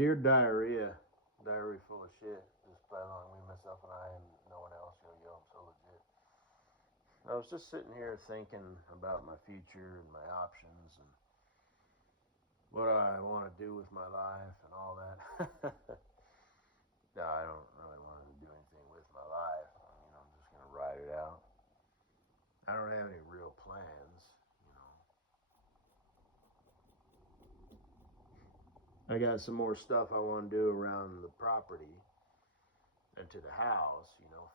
Dear diarrhea full of shit. Just by along me, myself, and I, and no one else. Yo, I'm so legit. I was just sitting here thinking about my future and my options and what I want to do with my life and all that. No, I don't really want to do anything with my life. I'm just gonna ride it out. I don't have any real plans. I got some more stuff I want to do around the property and to the house,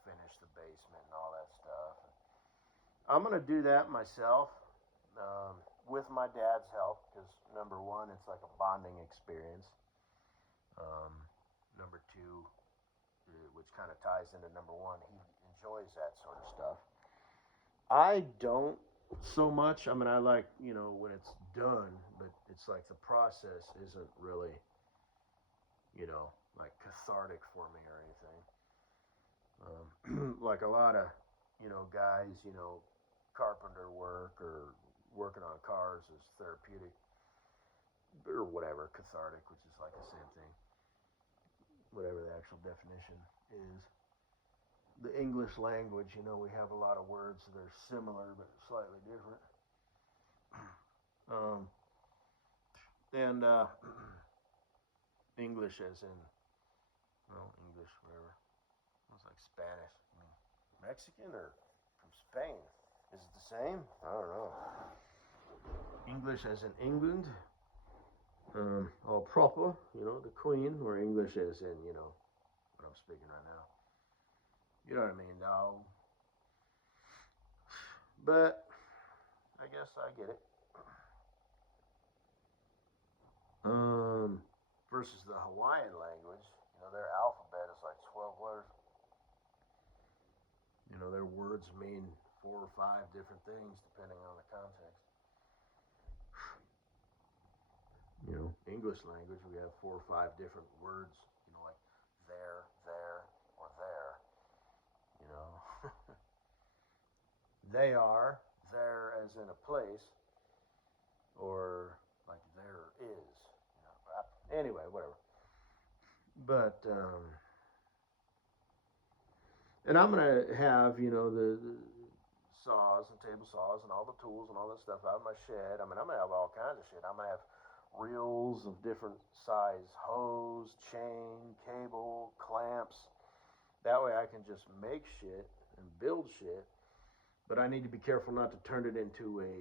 finish the basement and all that stuff. I'm going to do that myself with my dad's help because, number one, it's like a bonding experience. Number two, which kind of ties into number one, he enjoys that sort of stuff. I don't so much. I mean, I like, when it's done, but it's like the process isn't really, like cathartic for me or anything. Like a lot of, guys, carpenter work or working on cars is therapeutic or whatever, cathartic, which is like the same thing, whatever the actual definition is. The English language, we have a lot of words that are similar but slightly different. And English as in, English, whatever. It's like Spanish. I mean, Mexican or from Spain? Is it the same? I don't know. English as in England, all proper, the Queen, or English as in, what I'm speaking right now. You know what I mean, dog? But I guess I get it. Versus the Hawaiian language, their alphabet is like 12 letters. Their words mean 4 or 5 different things depending on the context. English language, we have 4 or 5 different words, like there, or there. They are, there as in a place, or like there is. Anyway, whatever. But, and I'm going to have, the saws and table saws and all the tools and all that stuff out of my shed. I mean, I'm going to have all kinds of shit. I'm going to have reels of different size hose, chain, cable, clamps. That way I can just make shit and build shit. But I need to be careful not to turn it into a,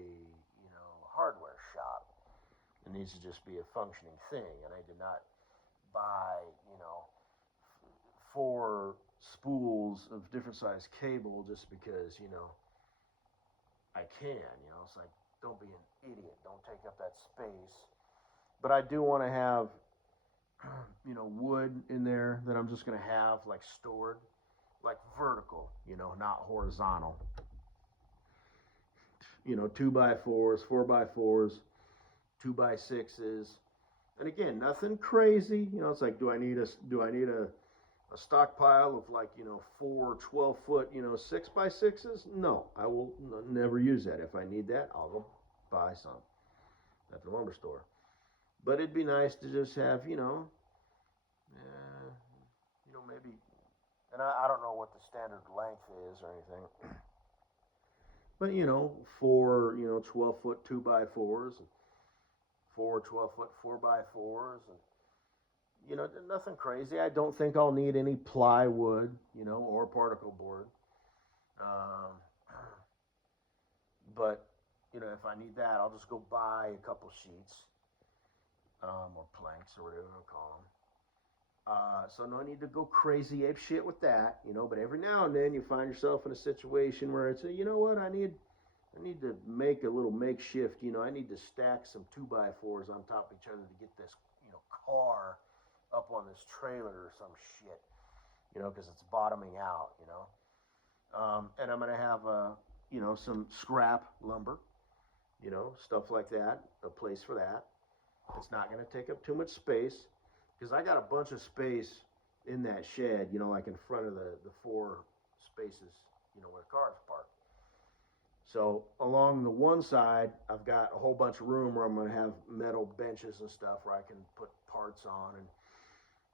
hardware shop. It needs to just be a functioning thing. And I did not buy, 4 spools of different size cable just because, I can. It's like, don't be an idiot. Don't take up that space. But I do want to have, wood in there that I'm just going to have like stored, like vertical, not horizontal. 2x4s, 4x4s, 2x6s, and again, nothing crazy. It's like, do I need a stockpile of like 4 12-foot 6x6s? No, I will never use that. If I need that, I'll go buy some at the lumber store. But it'd be nice to just have maybe, and I don't know what the standard length is or anything. But, 4, 12-foot 2x4s, and 4 12-foot 4x4s, and, nothing crazy. I don't think I'll need any plywood, or particle board. But, if I need that, I'll just go buy a couple sheets, or planks, or whatever you want to call them. So no need to go crazy ape shit with that, but every now and then you find yourself in a situation where it's, what, I need to make a little makeshift, I need to stack some 2x4s on top of each other to get this, car up on this trailer or some shit, because it's bottoming out, and I'm going to have, some scrap lumber, stuff like that, a place for that. It's not going to take up too much space. Because I got a bunch of space in that shed, like in front of the 4 spaces, where the car's parked. So along the one side, I've got a whole bunch of room where I'm going to have metal benches and stuff where I can put parts on and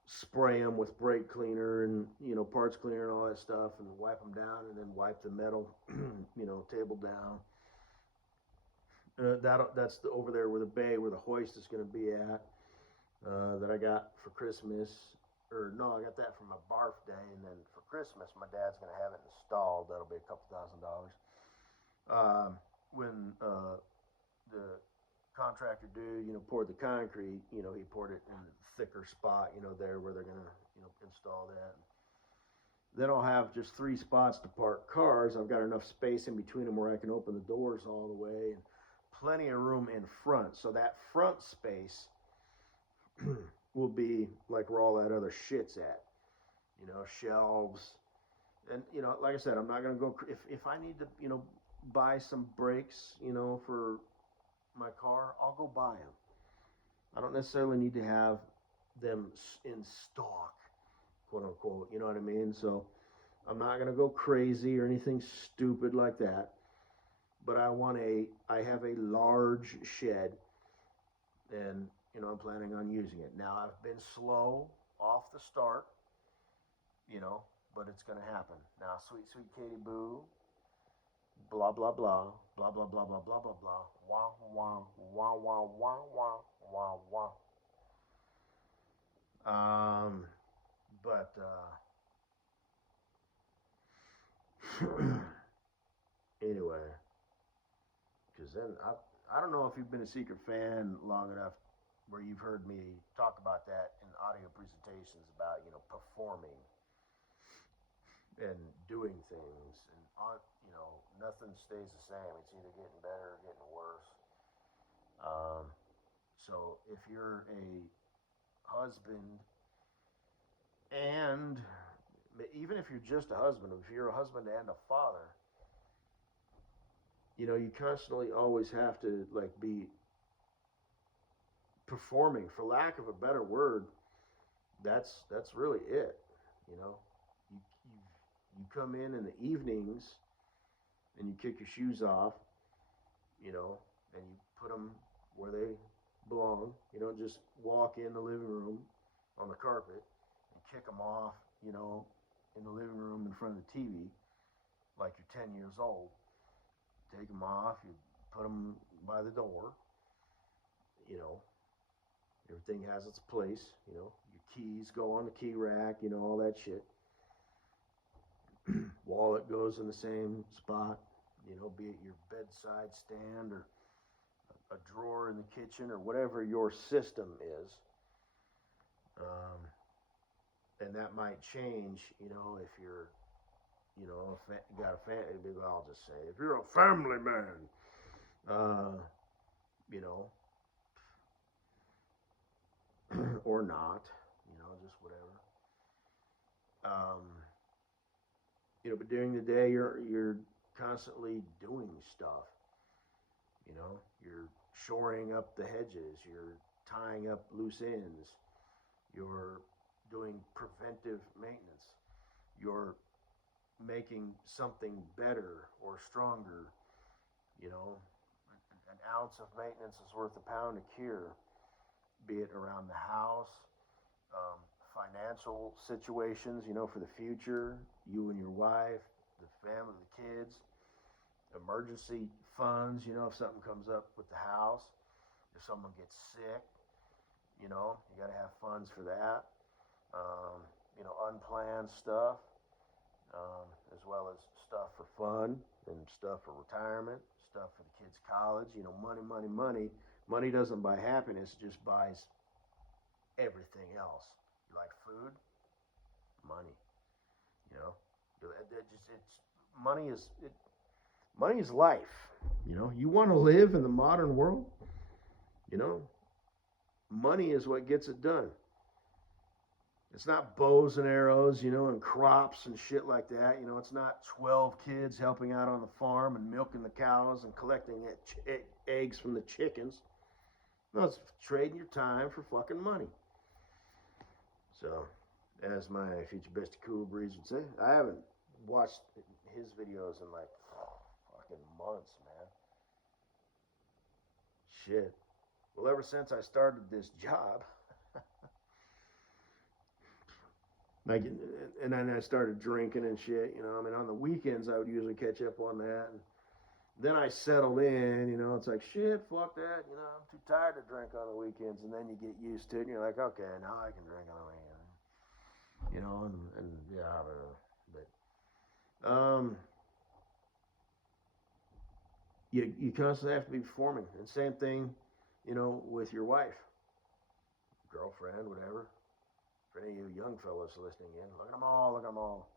spray them with brake cleaner and parts cleaner and all that stuff, and wipe them down, and then wipe the metal table down. That's over there where the bay where the hoist is going to be at, that I got for Christmas. Or no, I got that for my birthday, and then for Christmas my dad's going to have it installed. That'll be a couple $1,000. When the contractor dude, poured the concrete, he poured it in a thicker spot, there where they're gonna, install that. Then I'll have just 3 spots to park cars. I've got enough space in between them where I can open the doors all the way, and plenty of room in front. So that front space will be like where all that other shit's at, shelves. And, like I said, I'm not gonna go, if I need to, buy some brakes, for my car, I'll go buy them. I don't necessarily need to have them in stock, quote unquote, you know what I mean? So I'm not going to go crazy or anything stupid like that, but I have a large shed, and I'm planning on using it. Now, I've been slow off the start, but it's going to happen. Now, sweet Katie Boo, blah blah blah blah blah blah blah blah blah blah, wah wah wah wah wah wah wah wah. But anyway, because then I don't know if you've been a secret fan long enough where you've heard me talk about that in audio presentations about performing and doing things, and nothing stays the same. It's either getting better or getting worse. So if you're a husband, and even if you're just a husband, if you're a husband and a father, you constantly always have to be performing, for lack of a better word. That's really it. You come in the evenings and you kick your shoes off, and you put them where they belong. You don't just walk in the living room on the carpet and kick them off, in the living room in front of the TV like you're 10 years old. Take them off, you put them by the door, everything has its place, your keys go on the key rack, all that shit. Wallet goes in the same spot, be it your bedside stand or a drawer in the kitchen or whatever your system is. And that might change, if you're, got a family. I'll just say, if you're a family man, or not, just whatever. But during the day, you're constantly doing stuff. You're shoring up the hedges. You're tying up loose ends. You're doing preventive maintenance. You're making something better or stronger. An ounce of maintenance is worth a pound of cure. Be it around the house, financial situations, for the future, you and your wife, the family, the kids, emergency funds, if something comes up with the house, if someone gets sick, you got to have funds for that. Unplanned stuff, as well as stuff for fun and stuff for retirement, stuff for the kids' college. Money, money, money. Money doesn't buy happiness; it just buys everything else. You like food? Money. Money is life. You want to live in the modern world. Money is what gets it done. It's not bows and arrows, and crops and shit like that. It's not 12 kids helping out on the farm and milking the cows and collecting eggs from the chickens. No, it's trading your time for fucking money. So, as my future bestie Cool Breeze would say, I haven't watched his videos in fucking months, man. Shit. Well, ever since I started this job, like, and then I started drinking and shit. You know, I mean, on the weekends I would usually catch up on that. And then I settled in. You know, it's like shit, fuck that. You know, I'm too tired to drink on the weekends. And then you get used to it, and you're like, okay, now I can drink on the weekend. You know, and yeah, I don't know, but you constantly have to be performing. And same thing, you know, with your wife, girlfriend, whatever. For any of you young fellas listening in, look at them all, look at them all.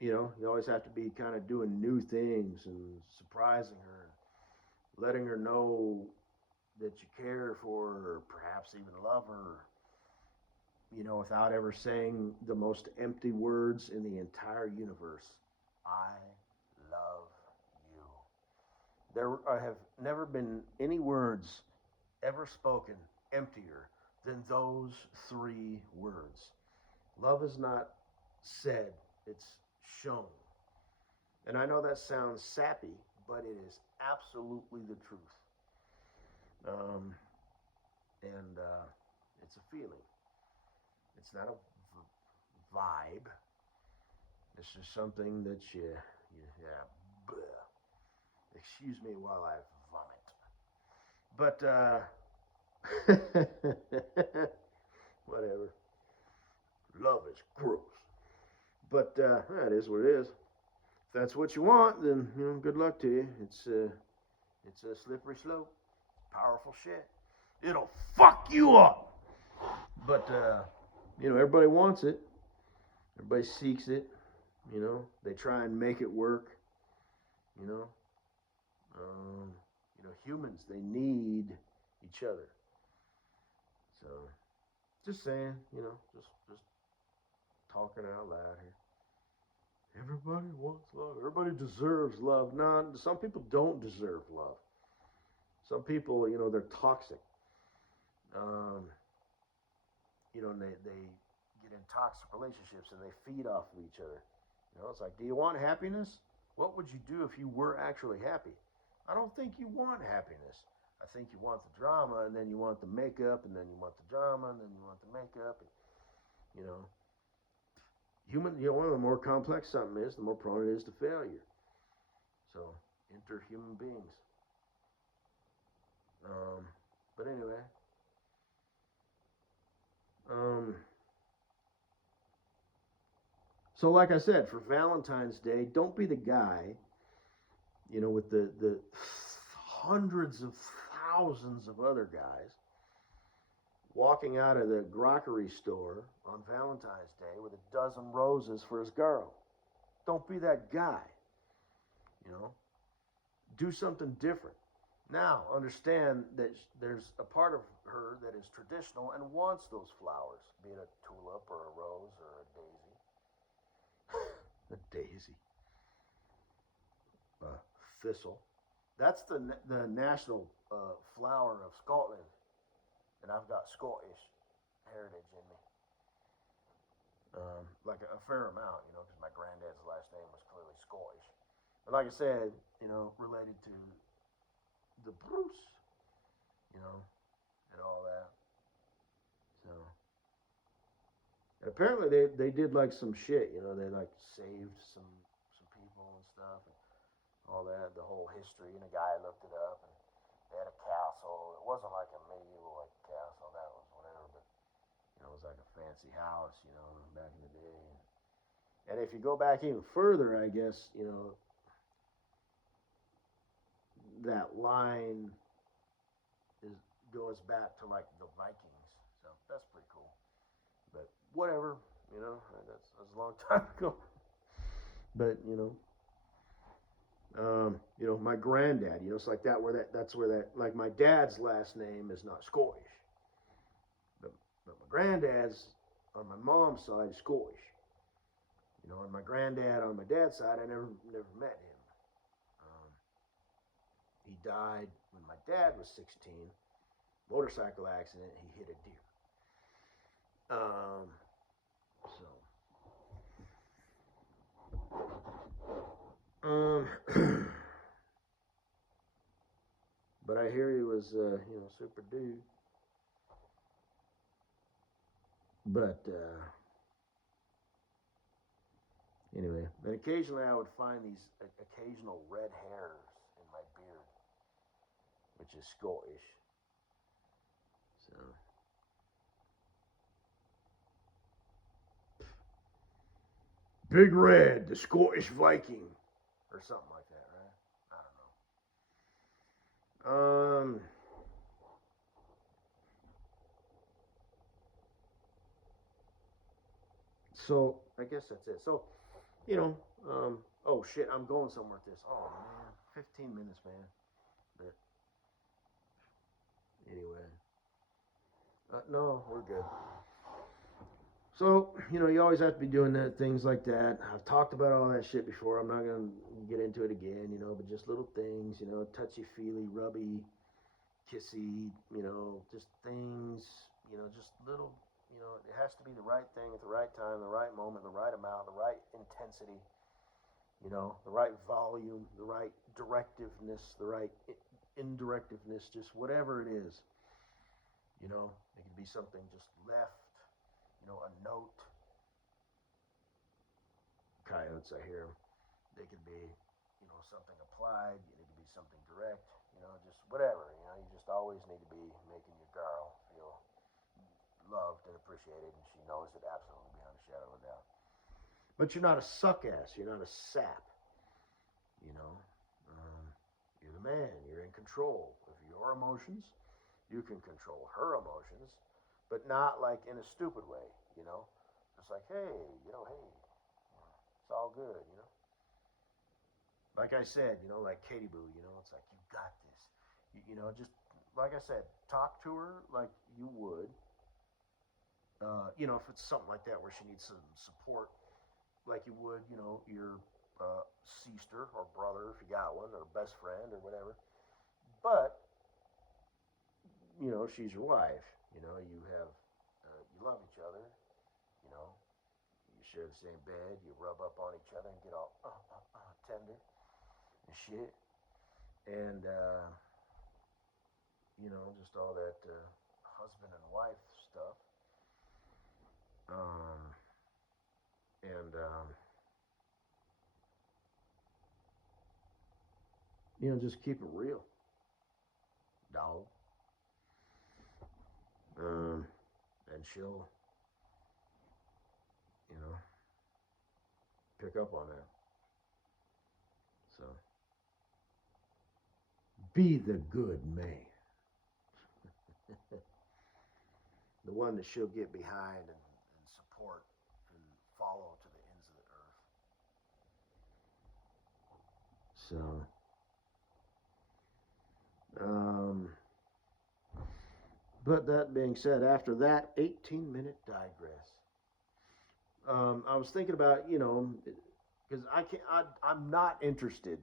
You know, you always have to be kind of doing new things and surprising her, letting her know that you care for her, or perhaps even love her, you know, without ever saying the most empty words in the entire universe. I love you. There have never been any words ever spoken emptier than those 3 words. Love is not said, it's shown. And I know that sounds sappy, but it is absolutely the truth. And it's a feeling. It's not a vibe. It's just something that yeah, bleh. Excuse me while I vomit. But, whatever. Love is gross. But, it is what it is. If that's what you want, then, you know, good luck to you. It's a slippery slope. Powerful shit. It'll fuck you up. But, you know, everybody wants it. Everybody seeks it. You know, they try and make it work. You know, humans, they need each other. So, just saying, you know, just talking out loud here. Everybody wants love. Everybody deserves love. No, some people don't deserve love. Some people, you know, they're toxic. You know, and they get in toxic relationships and they feed off of each other. You know, it's like, do you want happiness? What would you do if you were actually happy? I don't think you want happiness. I think you want the drama, and then you want the makeup, and then you want the drama, and then you want the makeup. And, you know, one of the more complex something is, the more prone it is to failure. So, enter human beings. But anyway. So like I said, for Valentine's Day, don't be the guy, you know, with the hundreds of thousands of other guys walking out of the grocery store on Valentine's Day with a dozen roses for his girl. Don't be that guy. You know, do something different. Now, understand that there's a part of her that is traditional and wants those flowers, be it a tulip or a rose or a daisy. A daisy. A thistle. That's the national flower of Scotland. And I've got Scottish heritage in me. Like a fair amount, you know, because my granddad's last name was clearly Scottish. But like I said, you know, related to the Bruce, you know, and all that. So, and apparently they did like some shit, you know, they like saved some people and stuff and all that, the whole history, and a guy looked it up, and they had a castle. It wasn't like a medieval like castle, that was whatever, but you know, it was like a fancy house, you know, back in the day. And if you go back even further, I guess, you know, that line goes back to like the Vikings, so that's pretty cool. But whatever, you know, that's a long time ago. But you know, my granddad, you know, it's like that's where that, like my dad's last name is not Scottish, but my granddad's on my mom's side is Scottish. You know, and my granddad on my dad's side, I never met him. He died when my dad was 16. Motorcycle accident. He hit a deer. So Um, but I hear he was, super dude. But anyway, and occasionally I would find these occasional red hairs in my beard, which is Scottish. So Big Red, the Scottish Viking, or something like that, right? I don't know. So I guess that's it. So you know, oh shit, I'm going somewhere with this. Oh man, 15 minutes, man. But anyway, no, we're good. So, you always have to be doing things like that. I've talked about all that shit before. I'm not going to get into it again, but just little things, touchy feely, rubby, kissy, just things, just little, it has to be the right thing at the right time, the right moment, the right amount, the right intensity, the right volume, the right directiveness, the right indirectiveness, just whatever it is. It could be something just left, a note. Coyotes, I hear them. They could be, something applied. It could be something direct. Just whatever. You just always need to be making your girl feel loved and appreciated, and she knows it absolutely beyond a shadow of a doubt. But you're not a suck ass. You're not a sap. You know, you're the man. You're in control of your emotions. You can control her emotions, but not like in a stupid way. Just like, hey, hey, it's all good. Like I said, like Katie Boo, it's like, you got this. Just like I said, talk to her like you would. If it's something like that where she needs some support, like you would, your sister or brother, if you got one, or best friend or whatever. But, she's your wife. You have, you love each other. You know, you share the same bed. You rub up on each other and get all tender and shit. And, just all that husband and wife stuff. Um, and, just keep it real, dog. And she'll, you know, pick up on that. So, be the good man. The one that she'll get behind and support and follow to the ends of the earth. So, but that being said, after that 18-minute digress, I was thinking about, because I'm not interested.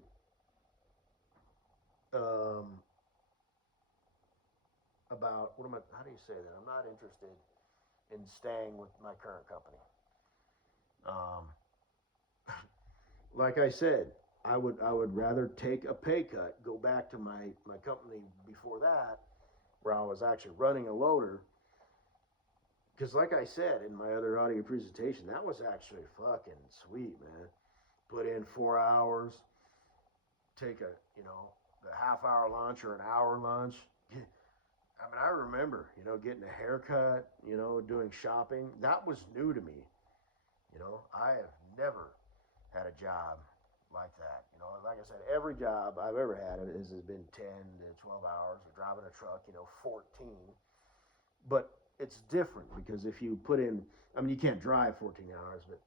About how do you say that? I'm not interested in staying with my current company. Um, like I said, I would rather take a pay cut, go back to my company before that, where I was actually running a loader. Because like I said in my other audio presentation, that was actually fucking sweet, man. Put in 4 hours, take the half-hour lunch or an hour lunch. I mean, I remember, getting a haircut, doing shopping. That was new to me. I have never had a job like that. Like I said, every job I've ever had has been 10 to 12 hours or driving a truck, 14. But it's different because if you put in, I mean, you can't drive 14 hours, but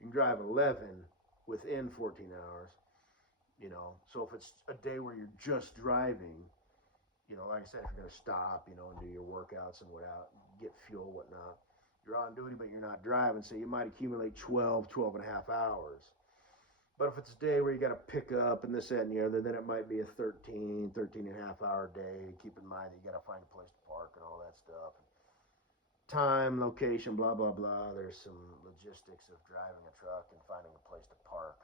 you can drive 11 within 14 hours, So if it's a day where you're just driving, like I said, if you're going to stop, and do your workouts and whatnot, get fuel, whatnot, you're on duty, but you're not driving, so you might accumulate 12 and a half hours. But if it's a day where you got to pick up and this, that, and the other, then it might be a 13 and a half hour day. Keep in mind that you got to find a place to park and all that stuff. Time, location, blah, blah, blah. There's some logistics of driving a truck and finding a place to park.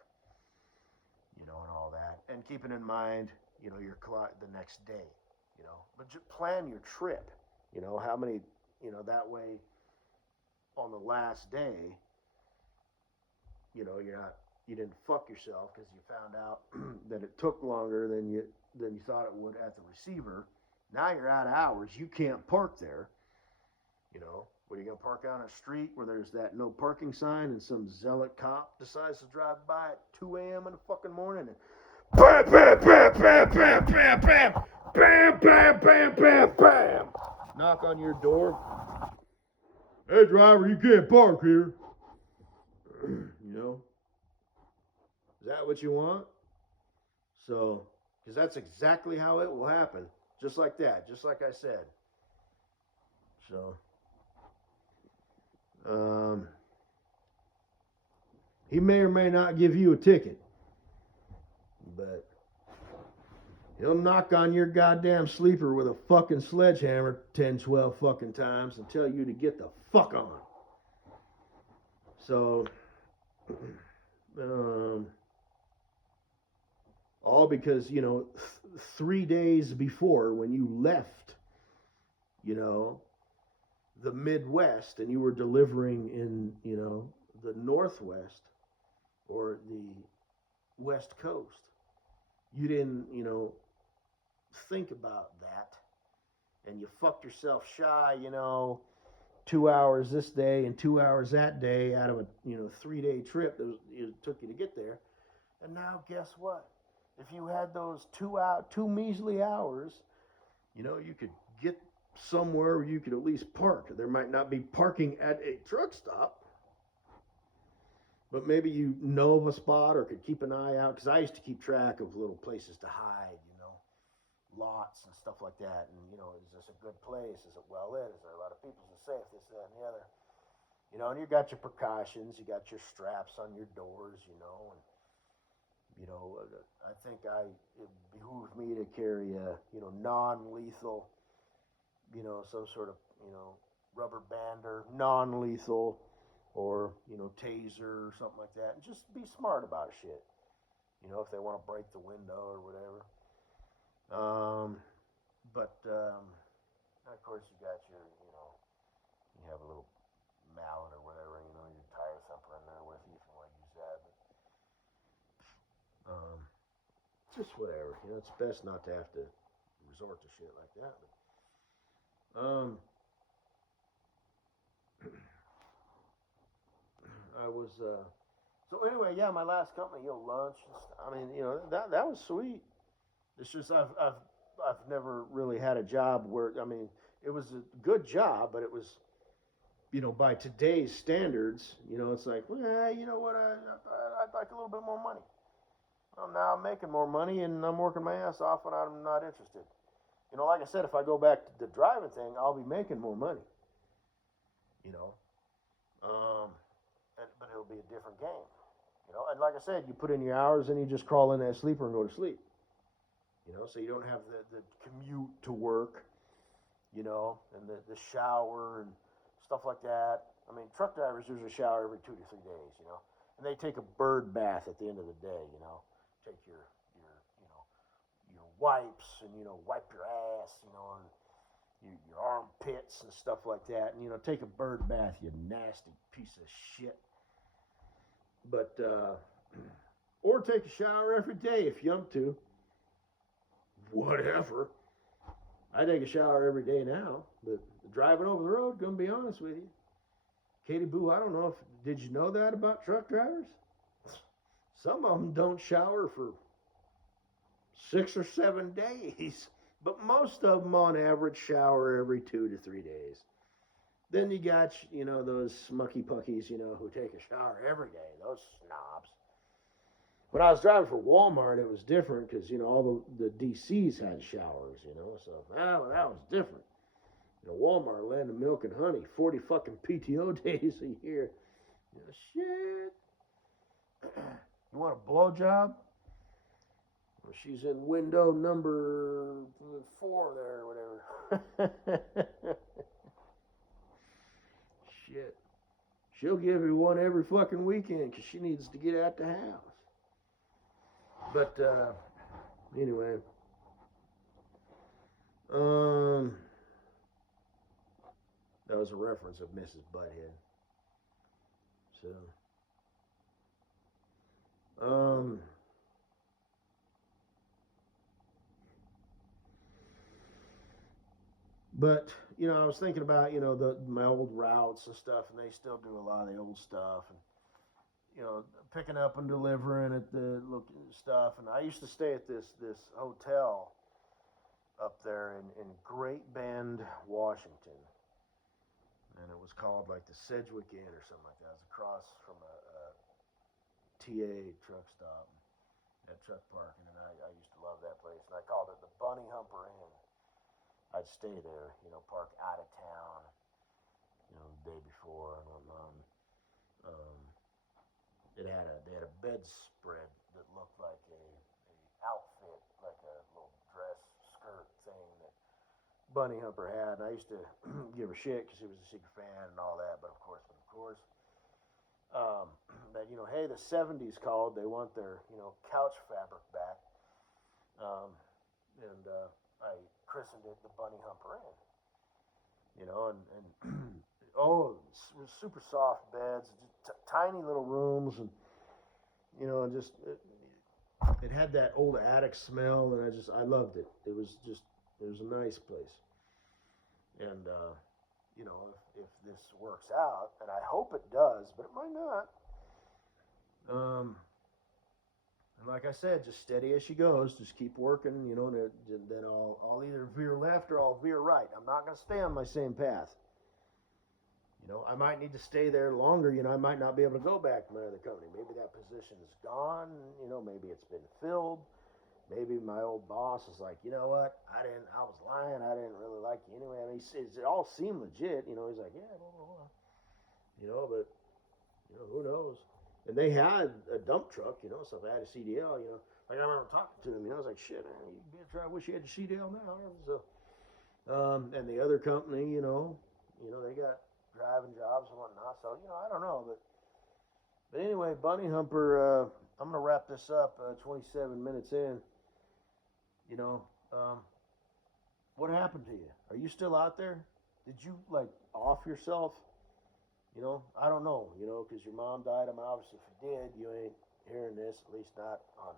and all that, and keeping in mind, your the next day, but just plan your trip, how many, that way on the last day, you didn't fuck yourself because you found out that it took longer than you thought it would at the receiver. Now you're out of hours. You can't park there. What are you gonna park out on a street where there's that no parking sign and some zealot cop decides to drive by at 2 a.m. in the fucking morning and bam, bam, bam, bam, bam, bam, bam, bam, bam, bam, bam, bam, knock on your door. Hey, driver, you can't park here. Is that what you want? So, because that's exactly how it will happen. Just like that. Just like I said. So, he may or may not give you a ticket. But he'll knock on your goddamn sleeper with a fucking sledgehammer 10, 12 fucking times and tell you to get the fuck on. So, all because, 3 days before when you left, the Midwest and you were delivering in, the Northwest or the West Coast, you didn't, think about that. And you fucked yourself shy, 2 hours this day and 2 hours that day out of a 3-day trip that it took you to get there. And now guess what? If you had those 2 measly hours, you could get somewhere where you could at least park. There might not be parking at a truck stop, but maybe you know of a spot or could keep an eye out. Because I used to keep track of little places to hide, lots and stuff like that. And, is this a good place? Is it well lit? Is there a lot of people? Is it safe? This, that, and the other. And you got your precautions. You got your straps on your doors, and, I think it behooved me to carry a, non-lethal, some sort of, rubber bander, non-lethal, or, taser or something like that. And just be smart about shit. If they want to break the window or whatever. Of course you got your, you have a little mallet or whatever, your tire thumper in there with you if you want to use that. But, just whatever, it's best not to have to resort to shit like that. But, I was, so anyway, yeah, my last company, lunch, I mean, that was sweet. It's just I've never really had a job where, I mean, it was a good job, but it was, by today's standards, it's like, well, you know what, I'd like a little bit more money. Well, now I'm making more money and I'm working my ass off and I'm not interested. Like I said, if I go back to the driving thing, I'll be making more money. But it'll be a different game. And like I said, you put in your hours and you just crawl in that sleeper and go to sleep. So you don't have the commute to work, and the shower and stuff like that. I mean, truck drivers usually shower every 2 to 3 days, and they take a bird bath at the end of the day, take your wipes and, wipe your ass, and your armpits and stuff like that. And, take a bird bath, you nasty piece of shit. But, or take a shower every day if you want to. Whatever. I take a shower every day now, but driving over the road, gonna be honest with you. Katie Boo, I don't know did you know that about truck drivers? Some of them don't shower for 6 or 7 days, but most of them on average shower every 2 to 3 days. Then you got, those smucky puckies, who take a shower every day, those snobs. When I was driving for Walmart, it was different because, all the DCs had showers, so that was different. Walmart, land of milk and honey, 40 fucking PTO days a year. Shit. You want a blowjob? Well, she's in window number 4 there or whatever. Shit. She'll give you one every fucking weekend because she needs to get out the house. But anyway, that was a reference of Mrs. Butthead. So, but I was thinking about my old routes and stuff, and they still do a lot of the old stuff, and picking up and delivering at the stuff. And I used to stay at this hotel up there in Great Bend, Washington, and it was called like the Sedgwick Inn or something like that. It was across from a TA truck stop at truck parking, and I used to love that place. And I called it the BunnyHumper-Inn. I'd stay there, park out of town, the day before and whatnot. They had a bedspread that looked like a outfit, like a little dress skirt thing that Bunny Humper had. And I used to give her shit because he was a secret fan and all that. But of course, that hey, the '70s called. They want their couch fabric back, and I christened it the Bunny Humper Inn. And oh, it was super soft beds, tiny little rooms, and just it had that old attic smell, and I loved it. It was a nice place, and if this works out, and I hope it does, but it might not. And like I said, just steady as she goes. Just keep working, and then I'll either veer left or I'll veer right. I'm not going to stay on my same path. I might need to stay there longer. I might not be able to go back to my other company. Maybe that position is gone. Maybe it's been filled. Maybe my old boss is like, you know what? I was lying. I didn't really like you anyway. I mean, it all seemed legit. He's like, yeah, blah, blah, blah. But who knows? And they had a dump truck, so if I had a CDL, like I remember talking to them, I was like, shit, man, I wish you had your CDL now. So, and the other company, they got driving jobs and whatnot. So, I don't know, but anyway, Bunny Humper, I'm gonna wrap this up. 27 minutes in. What happened to you? Are you still out there? Did you off yourself? I don't know, because your mom died. I mean, obviously, if you did, you ain't hearing this, at least not on,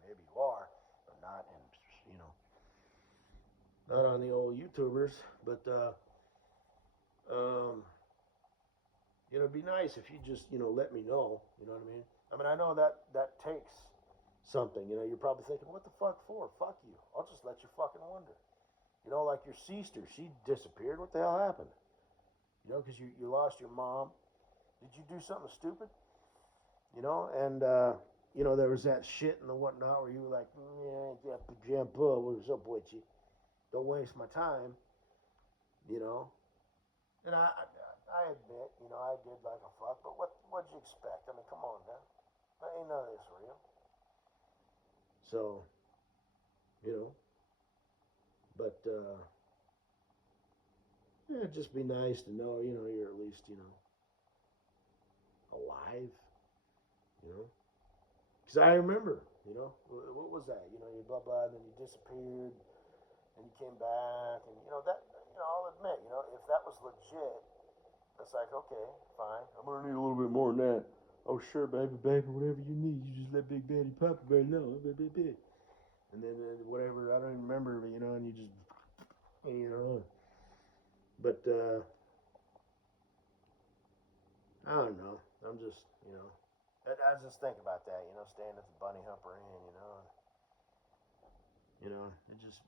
maybe you are, but not in, not on the old YouTubers. But, it'd be nice if you just, let me know, you know what I mean? I know that takes something, you're probably thinking, what the fuck for? Fuck you. I'll just let you fucking wonder. Like your sister, she disappeared. What the hell happened? Because you lost your mom. Did you do something stupid? And, there was that shit and the whatnot where you were like, yeah, Grandpa, what's up with you? Don't waste my time, And I admit, I did like a fuck, but what'd you expect? Come on, man. Ain't none of this real. So, but, yeah, it'd just be nice to know, you're at least, alive, Because I remember, what was that? You blah, blah, and then you disappeared, and you came back, and, that, I'll admit, if that was legit, it's like, okay, fine. I'm going to need a little bit more than that. Oh, sure, baby, whatever you need, you just let Big Daddy Papa Bear know, baby. And then whatever, I don't even remember, and you just, But, I don't know. I'm just, I just think about that, staying at the Bunny Humper Inn, it just,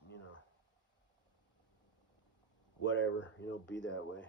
whatever, be that way.